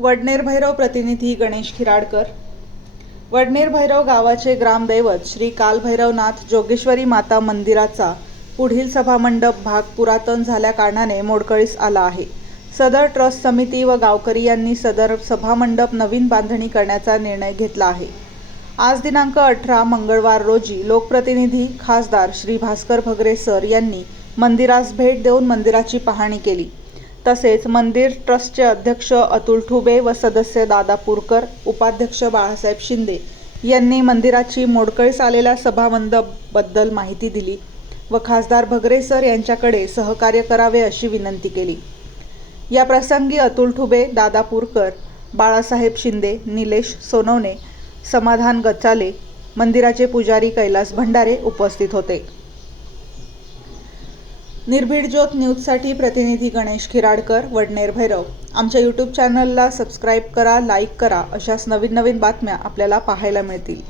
वडनेर भैरव प्रतिनिधी गणेश खिराडकर। वडनेर भैरव गावाचे ग्रामदैवत श्री कालभैरवनाथ जोगेश्वरी माता मंदिराचा पुढील सभामंडप भाग पुरातन झाल्या कारणाने मोडकळीस आला आहे। सदर ट्रस्ट समिती व गावकरी यांनी सदर सभामंडप नवीन बांधणी करण्याचा निर्णय घेतला आहे। आज दिनांक 18 मंगळवार रोजी लोकप्रतिनिधी खासदार श्री भास्कर भगरे सर यांनी मंदिरास भेट देऊन मंदिराची पाहणी केली। तसेच मंदिर ट्रस्टचे अध्यक्ष अतुल ठुबे व सदस्य दादा पुरकर, उपाध्यक्ष बाळासाहेब शिंदे यांनी मंदिराची मोडकळीस आलेल्या सभामंडप बद्दल माहिती दिली व खासदार भगरे सर यांच्याकडे सहकार्य करावे अशी विनंती केली। या प्रसंगी अतुल ठुबे, दादा पुरकर, बाळासाहेब शिंदे, निलेश सोनवणे, समाधान गचाले, मंदिराचे पुजारी कैलास भंडारे उपस्थित होते। निर्भीड ज्योत न्यूजसाठी प्रतिनिधी गणेश खिराडकर, वडनेर भैरव। आमच्या यूट्यूब चॅनलला सबस्क्राईब करा, लाईक करा, अशाच नवीन बातम्या आपल्याला पाहायला मिळतील।